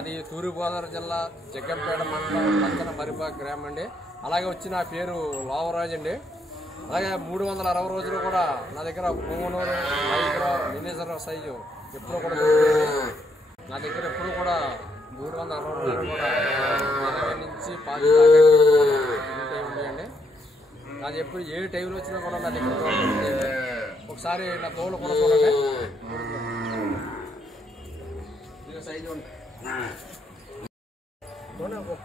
మాది తూర్పుగోదావరి జిల్లా జగ్గంపేట మండలం పచ్చన పరిపాక గ్రామం అండి. అలాగే వచ్చి నా పేరు లోవరాజు అండి. అలాగే 360 రోజులు కూడా నా దగ్గర పొంగనూరు నా దగ్గర మినిజర్ సైజు ఎప్పుడు కూడా నా దగ్గర ఎప్పుడు కూడా 360 రోజులు కూడా 20 నుంచి 10 దాకా ఉన్నాయండి. నాది ఎప్పుడు ఏ టైంలో వచ్చినా కూడా నా దగ్గర ఒకసారి నా తోలు కూడా చూడండి. సైజు ఉంటాయి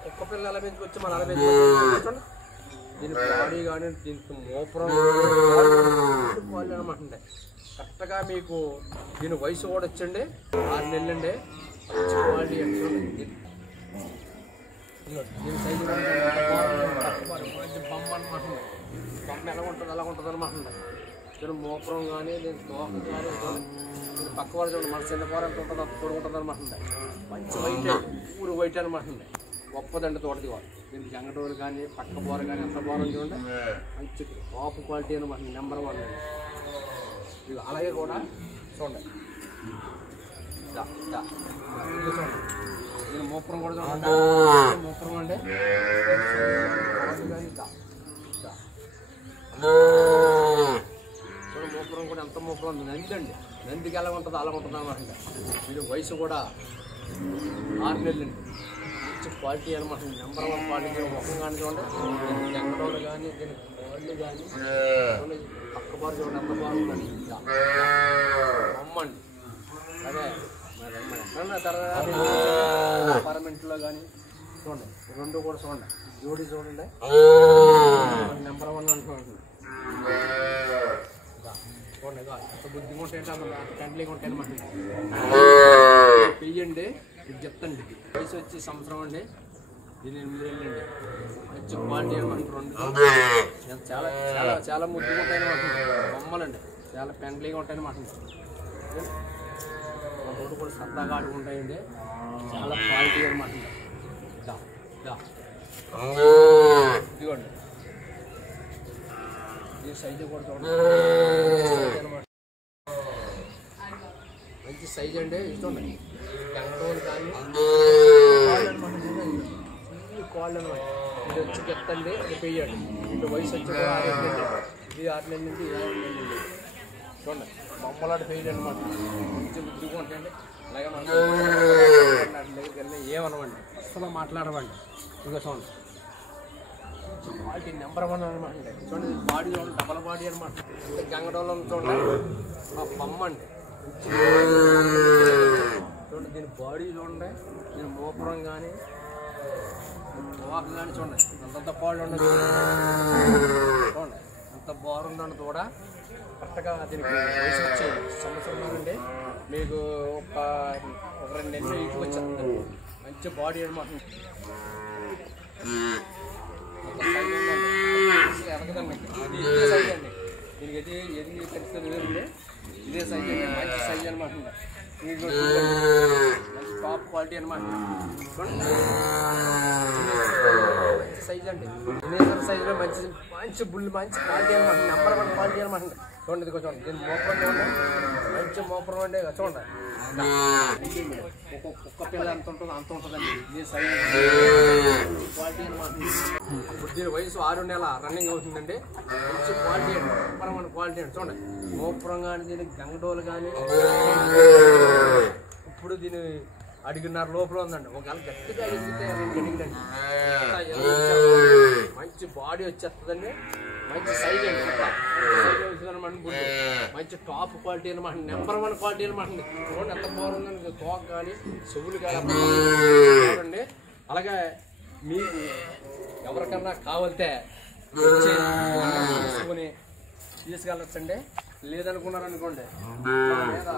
కుక్క పిల్లలు ఎలా పెంచుకొచ్చి మనం అలా పెంచుకోవచ్చు. దీని బాడీ కానీ దీనికి మోపురం వాళ్ళు అనమాట అండి. కరెక్ట్గా మీకు దీని వయసు కూడా వచ్చండి 6 నెలలు అండి. క్వాలిటీ దీని సైజు బొమ్మ అనమాట. బొమ్మ ఎలా ఉంటుంది అలా ఉంటుంది అనమాట అండి. దీని మోపురం కానీ దీని తోక కానీ దీని పక్క వాళ్ళు చూడండి. మన చిన్న కూర ఎంత ఉంటుంది అంత పొడి ఉంటుంది అనమాట అండి. మంచి వైట్ ఊరు వైట్ అనమాట అండి. గొప్పదండి తోటది వాళ్ళు. దీనికి జంగటోలు కానీ పక్క బోర కానీ ఎంత బోరం చూడండి. మంచి టాప్ క్వాలిటీ అనమాట. నెంబర్ 1 అండి. ఇది అలాగే కూడా చూడండి. చూడండి దీని మోపురం కూడా చూడండి. మోపురం అండి. చూడండి మోపురం కూడా ఎంత మోపురం ఉంది. నంది అండి. నందికి ఎలా ఉంటుందో అలా ఉంటుంది అనమాట. ఇది వయసు కూడా 6 నెలలు అండి. మంచి క్వాలిటీ అనమాట. Number 1 quality. ముఖం కానీ చూడండి. దీనికి జంగటోలు కానీ దీనికి కోళ్ళు కానీ చూడండి. పక్క బారు చూడండి ఎంత బాగుందండి. బొమ్మ అండి. అదే ఎక్కడన్నా సరదా అపార్ట్మెంట్లో కానీ చూడండి. రెండు కూడా చూడండి. జోడీ చూడండి. నెంబర్ 1 అనుకోండి. చూడండి ఎంత బుద్ధిగా ఉంటాయంటే అంత ఫ్రెండ్లీగా ఉంటాయి అనమాట. పెయ్యండి. ఇది చెప్తాండి. వయసు వచ్చి సంవత్సరం అండి. దీని 8 ఏళ్ళు అండి. మంచి క్వాలిటీ అనమాట. రెండు చాలా చాలా చాలా ముద్దుగా ఉంటాయి అనమాట. బొమ్మలండి. చాలా ఫ్రెండ్లీగా ఉంటాయి అనమాట. రోడ్డు కూడా సరదాగా ఆడుకుంటాయండి. చాలా క్వాలిటీ అనమాట. ఇదిగోండి ఈ సైజు కూడా చూడండి. మంచి సైజు అండి. ఇష్టం గంటోలు కానీ కాళ్ళు అనమాట. ఇది వచ్చి చెప్తండి. ఇది పెయ్యండి. ఇది వయసు వచ్చి 6 నెలలు. ఇది 6 నెలల నుంచి 7 నెలల నుండి చూడండి. బొమ్మలాంటి పెయ్యండి అనమాట. మంచి ముద్దుగా ఉంటాయండి. అలాగే మనం దగ్గరికి వెళ్ళి ఏమనవండి. అసలు మాట్లాడవండి. ఇంకా చూడండి క్వాలిటీ నెంబర్ 1 అనమాట. చూడండి బాడీ చూడండి. డబల్ బాడీ అనమాట. గంగడోళ్ళ చూడండి. మా బొమ్మ అండి. చూడండి దీని బాడీ చూడండి. దీని మోపురం కానీ వాకు కానీ చూడండి. అంత పాళ్ళు ఉండదు చూడండి. అంత బాగుందండి కూడా. కరెక్ట్గా దీనికి వయసు వచ్చే సంవత్సరం అండి. మీకు ఒక 2 నెలలు ఇంటికి వచ్చేస్తుంది. మంచి బాడీ అనమాట. ఎదగదండి. అది ఇదే సైజ్ అండి. దీనికి అయితే ఎదిగి పరిస్థితి లేదండి. ఇదే సైజ్ అండి. మంచి సైజ్ అనమాట. మీకు మంచి టాప్ క్వాలిటీ అనమాట. మంచి సైజ్ అండి. వినేసర్ సైజులో మంచి మంచి బుల్ మంచి క్వాలిటీ అనమాట. నెంబర్ 1 క్వాలిటీ అనమాట. చూడండి ఇదిగో చూడండి. దీని మోపురం చూడండి. మంచి మోపురం అండి. చూడండి కుక్క పిల్ల ఎంత ఉంటుందో అంత ఉంటుందండి. ఇది సైజ్ క్వాలిటీ అనమాట. ఇప్పుడు దీని వయసు 6 నెలల రన్నింగ్ అవుతుందండి. మంచి క్వాలిటీ అండి. నెంబర్ 1 క్వాలిటీ అండి. చూడండి మోపురం కానీ దీనికి గంగడోలు కానీ ఇప్పుడు దీని అడిగిన్నర లోపల ఉందండి. ఒకవేళ గట్టిగా అడిగితే 2 అడిగిందండి. మంచి బాడీ వచ్చేస్తుందండి. మంచి సైజ్ అండి. మంచి టాప్ క్వాలిటీ అనమాట. నెంబర్ 1 క్వాలిటీ అనమాట. చూడండి ఎంత బాగుందండి. తోక కానీ చెవులు కానీ చూడండి. అలాగే మీకు ఎవరికన్నా కావాలితే తీసుకొని తీసుకెళ్ళొచ్చండి. లేదనుకున్నారనుకోండి మీద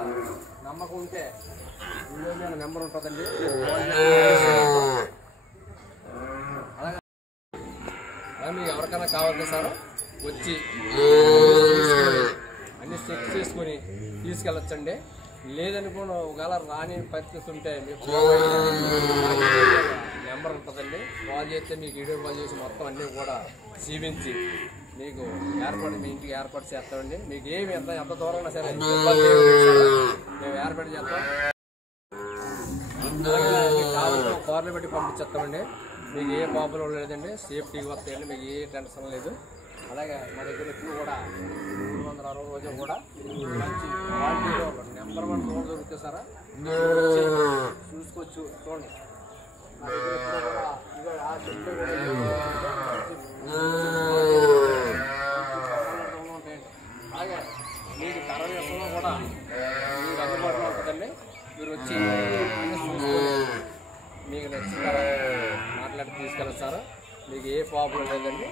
నమ్మకం ఉంటే వీడియో మీద నెంబర్ ఉంటుందండి. అలాగే మీకు ఎవరికైనా కావాలి సార్ వచ్చి అన్ని చెక్ చేసుకొని తీసుకెళ్ళొచ్చండి. లేదనుకోండి ఒకవేళ రాని పరిస్థితి ఉంటే మీకు నెంబర్ ఉంటుందండి. కాల్ చేస్తే మీకు వీడియో కాల్ చేసి మొత్తం అన్నీ కూడా చూపించి మీకు ఏర్పాటు మీ ఇంటికి ఏర్పాటు చేస్తామండి. మీకు ఏమి ఎంత దూరం ఉన్నా సరే మేము ఏర్పాటు చేస్తాం. దారిలో పెట్టి పంపించేస్తామండి. మీకు ఏ ప్రాబ్లం లేదండి, సేఫ్టీగా వస్తాయండి, మీకు ఏ టెన్షన్ లేదు. అలాగే మా దగ్గర ఎక్కువ కూడా 360 రోజులు కూడా మంచి క్వాలిటీలో నెంబర్ 1 రోడ్ దొరుకుతాయి సార్. చూసుకోవచ్చు, చూడండి. మా దగ్గర ఎక్కువ కూడా ఇదిగో ఆ చెట్లు ఉంటాయండి. అలాగే మీకు ధర విషయంలో కూడా మీకు అందుబాటులో ఉంటుందండి. మీరు వచ్చి చూసుకోండి, మీకు నచ్చిన మాట్లాడి తీసుకెళ్ళచ్చు సార్. మీకు ఏ ప్రాబ్లం లేదండి.